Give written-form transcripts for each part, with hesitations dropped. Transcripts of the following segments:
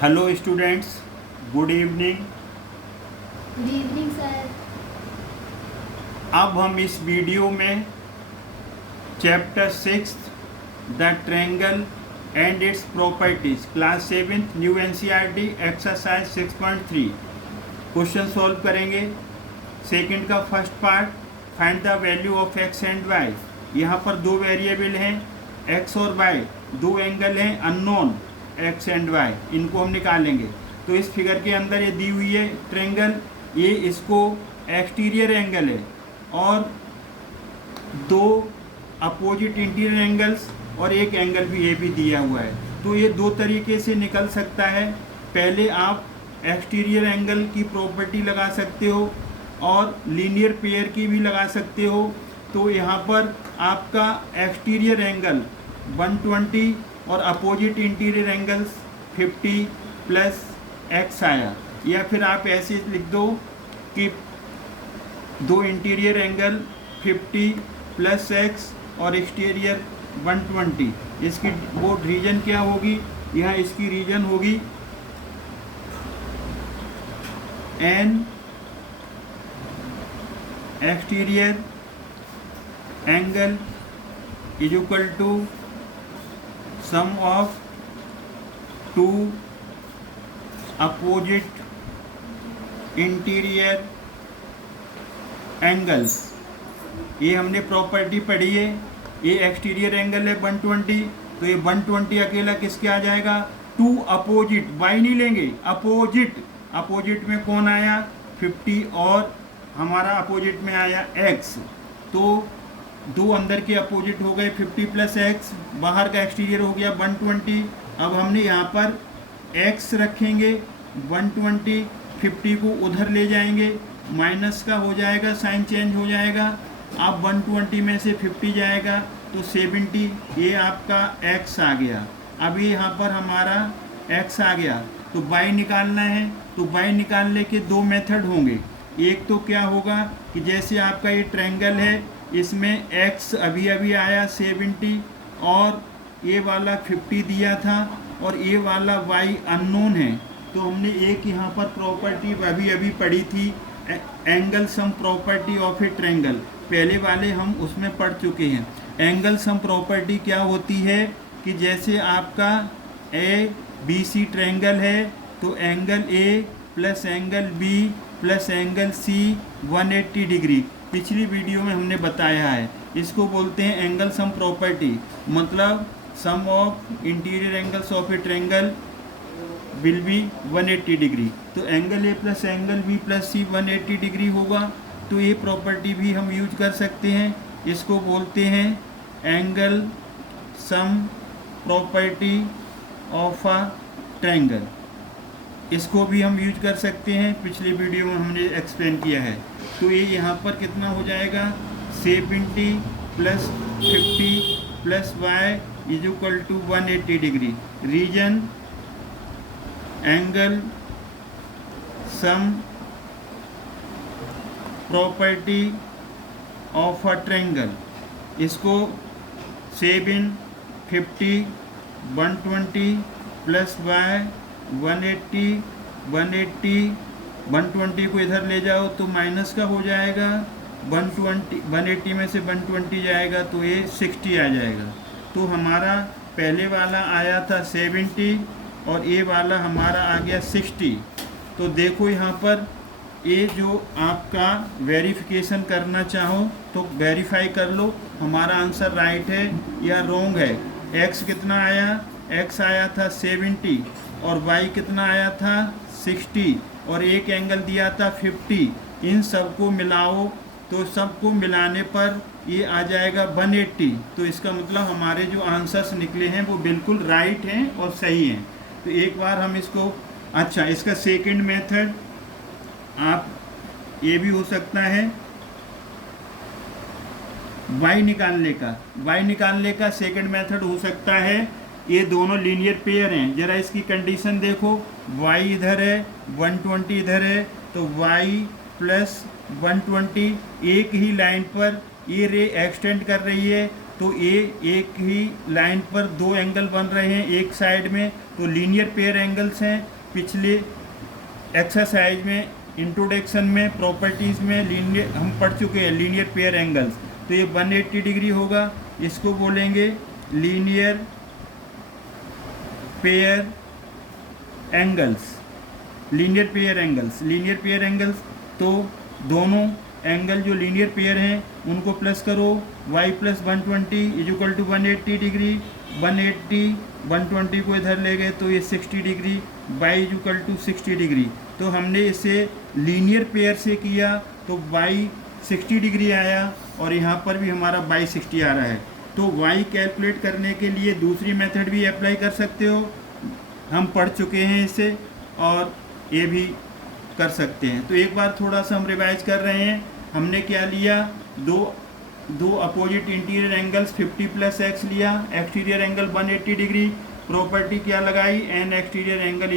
Hello students, good evening. Good evening sir. अब हम इस वीडियो में chapter 6 the triangle and its properties class 7 new NCERT exercise 6.3 question solve करेंगे। Second का first part, find the value of X and Y. यहाँ पर दो variable हैं एक्स और वाई, दो एंगल हैं अननोन एक्स एंड वाई, इनको हम निकालेंगे। तो इस फिगर के अंदर ये दी हुई है ट्रायंगल, ये इसको एक्सटीरियर एंगल है और दो अपोजिट इंटीरियर एंगल्स और एक एंगल भी ये भी दिया हुआ है। तो ये दो तरीके से निकल सकता है। पहले आप एक्सटीरियर एंगल की प्रॉपर्टी लगा सकते हो और लीनियर पेयर की भी लगा सकते हो। तो यहाँ पर आपका एक्सटीरियर एंगल 120 और opposite interior angles 50 plus x आया। या फिर आप ऐसे लिख दो कि दो इंटीरियर एंगल 50 प्लस एक्स और एक्सटीरियर 120। इसकी वो रीजन क्या होगी, यहाँ इसकी रीजन होगी an exterior angle is equal to sum of two opposite interior angles. ये हमने प्रॉपर्टी पढ़ी है। ये एक्सटीरियर एंगल है 120, तो ये 120 अकेला किसके आ जाएगा, टू अपोजिट, वाई नहीं लेंगे, अपोजिट। अपोजिट में कौन आया 50 और हमारा अपोजिट में आया x। तो दो अंदर के अपोजिट हो गए 50 प्लस एक्स, बाहर का एक्सटीरियर हो गया 120। अब हमने यहाँ पर x रखेंगे 120, 50 को उधर ले जाएंगे, माइनस का हो जाएगा, साइन चेंज हो जाएगा। अब 120 में से 50 जाएगा तो 70, ये आपका x आ गया। अब ये यहाँ पर हमारा x आ गया, तो y निकालना है। तो y निकालने के दो मेथड होंगे। एक तो क्या होगा कि जैसे आपका ये ट्रायंगल है, इसमें x अभी अभी आया 70 और ये वाला 50 दिया था और ये वाला y अननोन है। तो हमने एक यहाँ पर प्रॉपर्टी अभी अभी पढ़ी थी, angle sum property of a triangle. पहले वाले हम उसमें पढ़ चुके हैं। एंगल सम प्रॉपर्टी क्या होती है कि जैसे आपका ए बी सी ट्रायंगल है, तो angle A plus angle B plus angle C 180 degree, पिछली वीडियो में हमने बताया है। इसको बोलते हैं एंगल सम प्रॉपर्टी, मतलब sum of interior angles of a triangle will be 180 degree. तो angle A plus angle B plus C 180 degree होगा। तो ये प्रॉपर्टी भी हम यूज कर सकते हैं। इसको बोलते हैं angle sum property of a triangle. इसको भी हम यूज कर सकते हैं, पिछली वीडियो में हमने एक्सप्लेन किया है। तो ये यहाँ पर कितना हो जाएगा 70 plus 50 plus Y is equal to 180 degree. Reason angle sum property of a triangle. इसको 7 50 120 प्लस वाई 180 180 120 को इधर ले जाओ तो माइनस का हो जाएगा, 120 180 में से 120 जाएगा तो ये 60 आ जाएगा। तो हमारा पहले वाला आया था 70 और ये वाला हमारा आ गया 60। तो देखो यहाँ पर ये जो आपका वेरिफिकेशन करना चाहो तो वेरीफाई कर लो, हमारा आंसर राइट है या रॉन्ग है। x कितना आया, x आया था 70 और y कितना आया था 60 और एक एंगल दिया था 50। इन सबको मिलाओ तो सबको मिलाने पर ये आ जाएगा 180। तो इसका मतलब हमारे जो आंसर्स निकले हैं वो बिल्कुल राइट हैं और सही हैं। तो एक बार हम इसको, अच्छा इसका सेकंड मेथड आप ये भी हो सकता है y निकालने का सेकंड मेथड हो सकता है। ये दोनों लीनियर पेयर हैं, जरा इसकी कंडीशन देखो, y इधर है 120 इधर है, तो y प्लस 120 एक ही लाइन पर ये रे एक्सटेंड कर रही है तो ये एक ही लाइन पर दो एंगल बन रहे हैं एक साइड में, तो लीनियर पेयर एंगल्स हैं। पिछले एक्सरसाइज में इंट्रोडक्शन में प्रॉपर्टीज़ में लीनियर हम पढ़ चुके हैं लीनियर पेयर एंगल्स। तो ये 180 डिग्री होगा, इसको बोलेंगे linear pair angles. Linear pair angles, linear pair angles, तो दोनों एंगल जो लीनियर पेयर हैं उनको प्लस करो, y + 120 = 180 डिग्री, 180 120 को इधर ले गए तो ये 60 डिग्री, y = 60 डिग्री। तो हमने इसे लीनियर पेयर से किया तो y 60 डिग्री आया और यहाँ पर भी हमारा y 60 आ रहा है। तो y कैलकुलेट करने के लिए दूसरी मेथड भी अप्लाई कर सकते हो, हम पढ़ चुके हैं इसे, और ये भी कर सकते हैं। तो एक बार थोड़ा सा हम रिवाइज कर रहे हैं। हमने क्या लिया, दो अपोजिट इंटीरियर एंगल्स 50 + x लिया, एक्सटीरियर एंगल 180 डिग्री, प्रॉपर्टी क्या लगाई, an exterior angle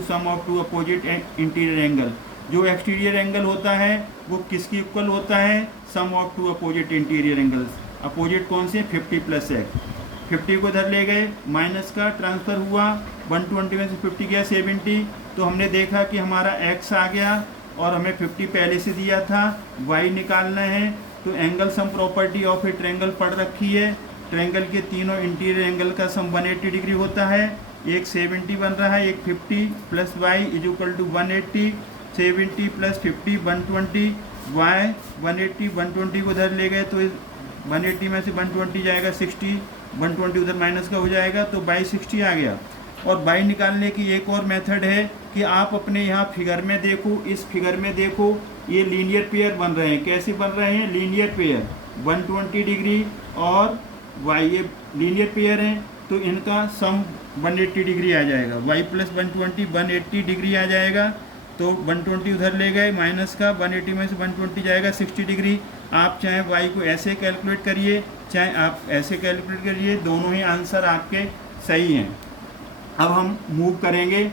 = sum of two opposite interior angle. जो एक्सटीरियर एंगल होता है वो किसकी इक्वल होता है, sum of two opposite interior angles. Opposite कौन से, 50 + x। 50 को इधर ले गए, माइनस का ट्रांसफ़र हुआ, 120 में से 50 गया 70, तो हमने देखा कि हमारा x आ गया और हमें 50 पहले से दिया था, y निकालना है। तो angle sum property of a triangle पढ़ रखी है, ट्रायंगल के तीनों इंटीरियर एंगल का सम 180 डिग्री होता है। एक 70 बन रहा है, एक 50 + y = 180, 70 + 50 120, y 180 120 को इधर ले गए तो 180 में से 120 जाएगा 60, 120 उधर माइनस का हो जाएगा तो y 60 आ गया। और y निकालने की एक और मेथड है कि आप अपने यहाँ फिगर में देखो, इस फिगर में देखो, ये लीनियर पेयर बन रहे हैं। कैसे बन रहे हैं, लीनियर पेयर 120 डिग्री और y, ये लीनियर पेयर हैं तो इनका सम 180 डिग्री आ जाएगा, y + 120 180 डिग्री आ जाएगा। तो 120 उधर ले गए, माइनस का 180 में से 120 जाएगा 60 डिग्री। आप चाहे y को ऐसे कैलकुलेट करिए, चाहे आप ऐसे कैलकुलेट करिए, दोनों ही आंसर आपके सही हैं। अब हम मूव करेंगे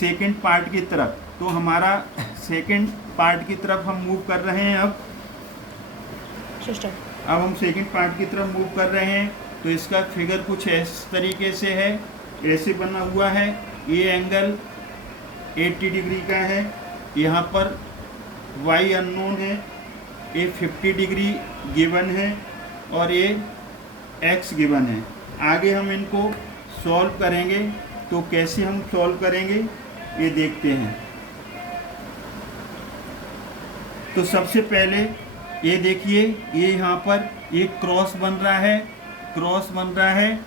सेकंड पार्ट की तरफ। तो हमारा सेकंड पार्ट की तरफ हम मूव कर रहे हैं। अब हम सेकंड पार्ट की तरफ मूव कर रहे हैं। तो इसका फिगर कुछ इस तरीके से है, ऐसे बना हुआ है। ये एंगल 80 डिग्री का है, यहाँ पर y अननोन है, ये 50 डिग्री गिवन है और ये x गिवन है। आगे हम इनको सॉल्व करेंगे, तो कैसे हम सॉल्व करेंगे ये देखते हैं। तो सबसे पहले ये देखिए, ये यहाँ पर एक क्रॉस बन रहा है, क्रॉस बन रहा है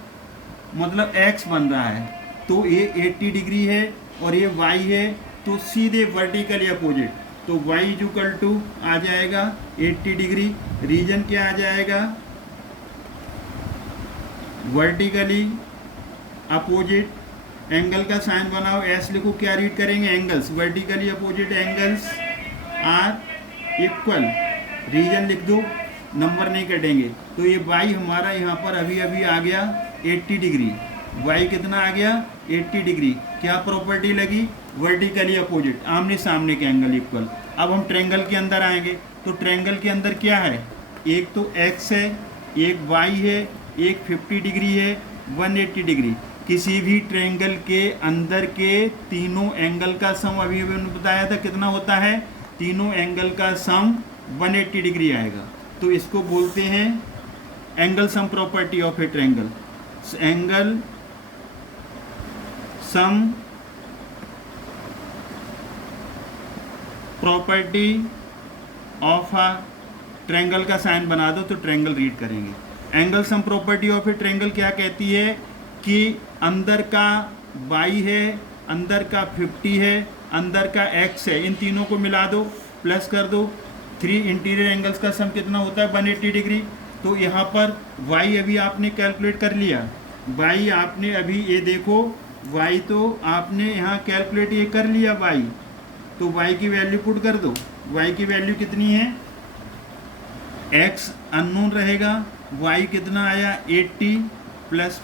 मतलब x बन रहा है, तो ये 80 डिग्री है और ये y है, तो सीधे वर्टिकली अपोजिट, तो y = आ जाएगा 80 डिग्री। रीजन क्या आ जाएगा, वर्टिकली अपोजिट, एंगल का साइन बनाओ, एस लिखो, क्या रीड करेंगे, angles, vertically opposite angles are equal, reason लिख दो, नंबर नहीं कटेंगे। तो ये y हमारा यहाँ पर अभी अभी आ गया 80 डिग्री, y कितना आ गया 80 डिग्री। क्या प्रॉपर्टी लगी, वर्टिकली अपोजिट, आमने सामने के एंगल इक्वल। अब हम ट्रायंगल के अंदर आएंगे, तो ट्रायंगल के अंदर क्या है, एक तो x है, एक y है, एक 50 डिग्री है, 180 डिग्री। किसी भी ट्रायंगल के अंदर के तीनों एंगल का सम अभी अभी मैंने बताया था कितना होता है, तीनों एंगल का सम 180 डिग्री आएगा। तो इसको बोलते हैं angle sum property of a triangle. Angle sum property of a triangle का साइन बना दो तो ट्रायंगल रीड करेंगे। Angle sum property of a triangle क्या कहती है कि अंदर का y है, अंदर का 50 है, अंदर का x है, इन तीनों को मिला दो, प्लस कर दो। 3 इंटीरियर एंगल्स का सम कितना होता है 180 डिग्री। तो यहाँ पर y अभी आपने कैलकुलेट कर लिया, y आपने अभी ये देखो y तो आपने यहाँ कैलकुलेट ये कर लिया y, तो y की वैल्यू पुट कर दो। y की वैल्यू कितनी है, x अननोन रहेगा, y कितना आया 80 +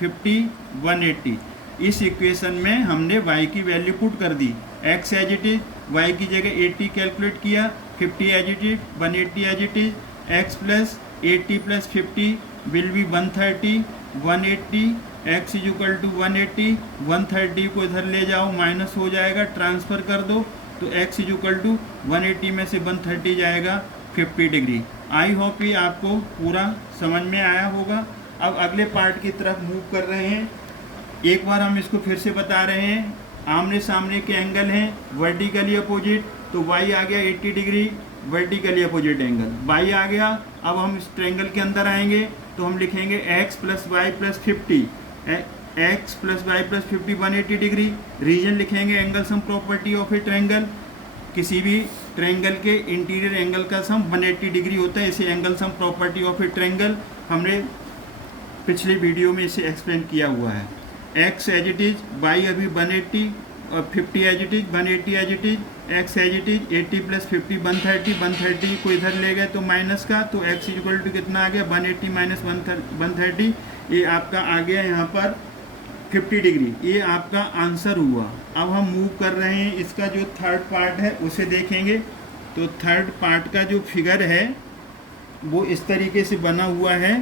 50 180। इस इक्वेशन में हमने y की वैल्यू पुट कर दी, x as it is, y की जगह 80 कैलकुलेट किया, 50 as it is, 180 as it is, x + 80 + 50 will be 130, 180, x is equal to 180, 130 को इधर ले जाओ, माइनस हो जाएगा, ट्रांसफ़र कर दो, तो x इज इक्वल टू 180 में से 130 जाएगा 50 डिग्री। आई होप ये आपको पूरा समझ में आया होगा। अब अगले पार्ट की तरफ मूव कर रहे हैं। एक बार हम इसको फिर से बता रहे हैं। आमने सामने के एंगल हैं वर्टिकली अपोजिट, तो y आ गया 80 degree vertically opposite angle, y आ गया। अब हम इस ट्रायंगल के अंदर आएंगे तो हम लिखेंगे x plus Y plus 50, x plus Y plus 50 180 degree. Reason लिखेंगे angle sum property of a triangle. किसी भी ट्रायंगल के इंटीरियर एंगल का सम 180 डिग्री होता है, इसे angle sum property of a triangle हमने पिछले वीडियो में इसे एक्सप्लेन किया हुआ है। x as it is, y अभी 180 और 50 as it is, 180 as it is, x as it is 80 plus 50 130, 130 को इधर ले गए तो माइनस का, तो x इक्वल टू कितना आ गया 180 माइनस 130, ये आपका आ गया यहाँ पर 50 डिग्री। ये आपका आंसर हुआ। अब हम मूव कर रहे हैं, इसका जो थर्ड पार्ट है उसे देखेंगे। तो थर्ड पार्ट का जो फिगर है वो इस तरीके से बना हुआ है।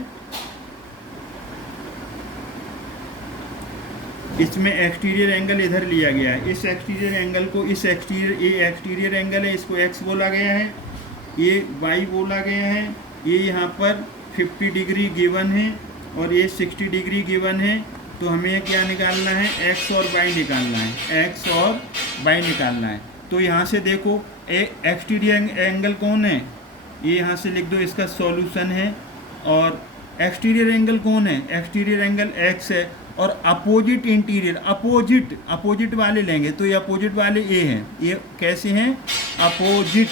इसमें एक्सटीरियर एंगल इधर लिया गया है। इस एक्सटीरियर एंगल को ये एक्सटीरियर एंगल है, इसको x बोला गया है, ये y बोला गया है। ये यहाँ पर 50 डिग्री गिवन है और ये 60 डिग्री गिवन है। तो हमें क्या निकालना है, x और y निकालना है, x और y निकालना है। तो यहाँ से देखो एक्सटीरियर एंगल कौन है, ये यहाँ से लिख दो, इसका सॉल्यूशन है। और एक्सटीरियर एंगल कौन है, एक्सटीरियर एंगल x है। और अपोजिट इंटीरियर, अपोजिट वाले लेंगे तो ये अपोजिट वाले ए हैं। ये कैसे हैं, अपोजिट।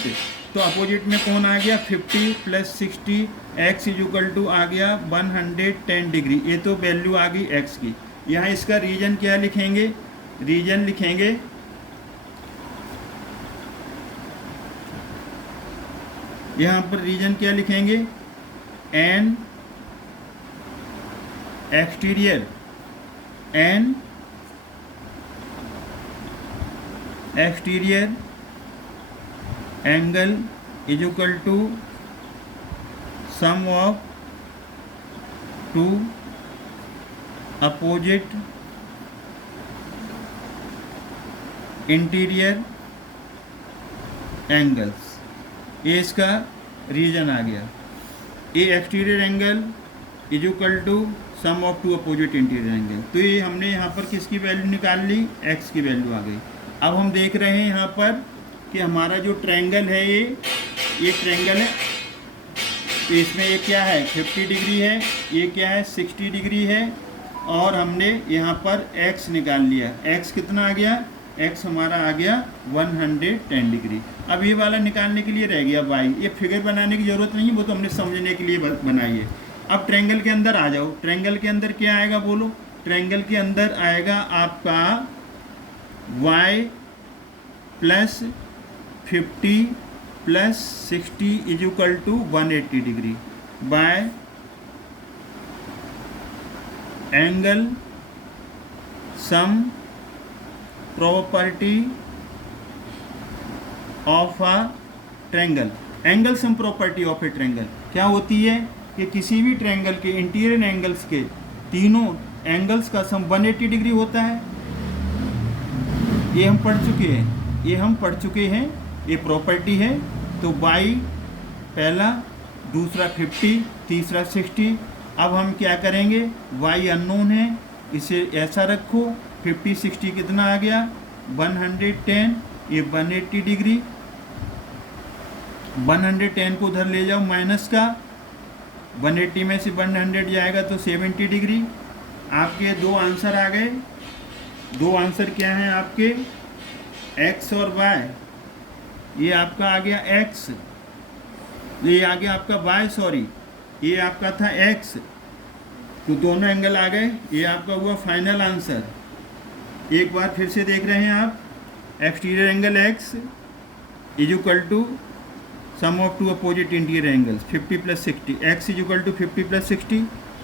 तो अपोजिट में कौन आ गया 50 plus 60, x is equal to आ गया 110 डिग्री। ये तो वैल्यू आ गई x की। यहाँ इसका रीजन क्या लिखेंगे, रीजन लिखेंगे यहाँ पर रीजन क्या लिखेंगे, an exterior an exterior angle is equal to sum of two opposite interior angles. ये इसका रीजन आ गया। A exterior angle is equal to sum of two opposite interior angle. तो ये हमने यहाँ पर किसकी वैल्यू निकाल ली, x की वैल्यू आ गई। अब हम देख रहे हैं यहाँ पर कि हमारा जो ट्रायंगल है ये ट्रायंगल है, तो इसमें ये क्या है 50 डिग्री है, ये क्या है 60 डिग्री है। और हमने यहाँ पर x निकाल लिया, x कितना आ गया, x हमारा आ गया 110 डिग्री। अब ये वाला निकालने के लिए रह गया y। ये फिगर बनाने की ज़रूरत नहीं, वो तो हमने समझने के लिए बनाई है। अब ट्रायंगल के अंदर आ जाओ। ट्रायंगल के अंदर क्या आएगा बोलो, ट्रायंगल के अंदर आएगा आपका y plus 50 plus 60 is equal to 180 degree by angle sum property of a triangle. Angle sum property of a triangle क्या होती है कि किसी भी ट्रायंगल के इंटीरियर एंगल्स के तीनों एंगल्स का सम 180 डिग्री होता है। ये हम पढ़ चुके हैं, ये प्रॉपर्टी है। तो y पहला, दूसरा 50, तीसरा 60। अब हम क्या करेंगे, y अननोन है, इसे ऐसा रखो। 50 60 कितना आ गया 110, ये 180 डिग्री। 110 को उधर ले जाओ माइनस का, 180 में से 100 जाएगा तो 70 डिग्री। आपके दो आंसर आ गए। दो आंसर क्या हैं आपके, x और y। ये आपका आ गया x, ये आ गया आपका y, सॉरी ये आपका था x। तो दोनों एंगल आ गए, ये आपका हुआ फाइनल आंसर। एक बार फिर से देख रहे हैं आप, exterior angle x is equal to sum of two opposite interior angles 50 plus 60, x is equal to 50 plus 60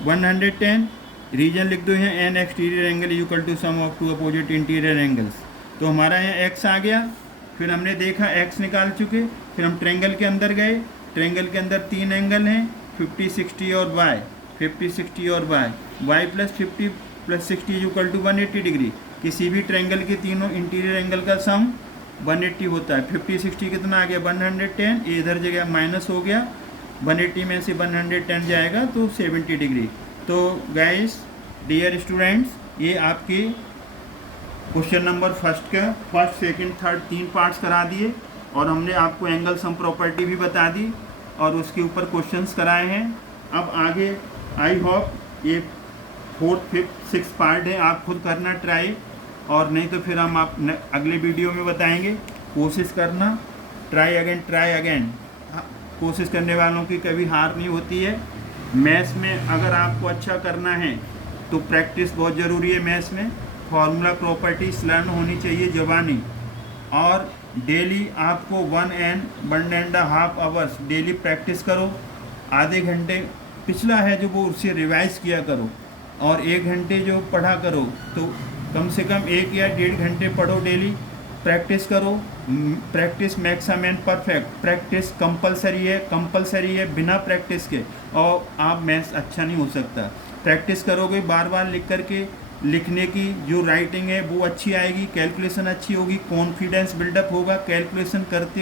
110। Reason लिख दो यहाँ, an exterior angle is equal to sum of two opposite interior angles. तो हमारा यहाँ x आ गया। फिर हमने देखा x निकाल चुके, फिर हम ट्रायंगल के अंदर गए। ट्रायंगल के अंदर तीन एंगल हैं 50 60 और y। 50 60 और y plus 50 plus 60 is equal to 180 degree. किसी भी ट्रायंगल के तीनों इंटीरियर एंगल का सम 180 होता है। 50 60 कितना आ गया 110, ये इधर जगह माइनस हो गया, 180 में से 110 जाएगा तो 70 डिग्री। तो गाइस डियर स्टूडेंट्स, ये आपके question number first second third 3 parts करा दिए और हमने आपको एंगल सम प्रॉपर्टी भी बता दी और उसके ऊपर क्वेश्चंस कराए हैं। अब आगे आई होप ये 4th 5th 6th पार्ट है, आप खुद करना ट्राई, और नहीं तो फिर हम आप अगले वीडियो में बताएंगे। कोशिश करना, ट्राई अगेन। कोशिश करने वालों की कभी हार नहीं होती है। मैथ्स में अगर आपको अच्छा करना है तो प्रैक्टिस बहुत ज़रूरी है। मैथ्स में फार्मूला प्रॉपर्टीज लर्न होनी चाहिए ज़बानी, और डेली आपको 1.5 आवर्स डेली प्रैक्टिस करो। आधे घंटे पिछला है जो वो उससे रिवाइज किया करो, और 1 घंटे जो पढ़ा करो, तो कम से कम 1 या 1.5 घंटे पढ़ो डेली। प्रैक्टिस करो, practice makes a man perfect. Practice compulsory है, बिना प्रैक्टिस के और आप मैथ्स अच्छा नहीं हो सकता। प्रैक्टिस करोगे बार बार लिख करके, लिखने की जो राइटिंग है वो अच्छी आएगी, कैलकुलेशन अच्छी होगी, कॉन्फिडेंस बिल्डअप होगा कैलकुलेशन करते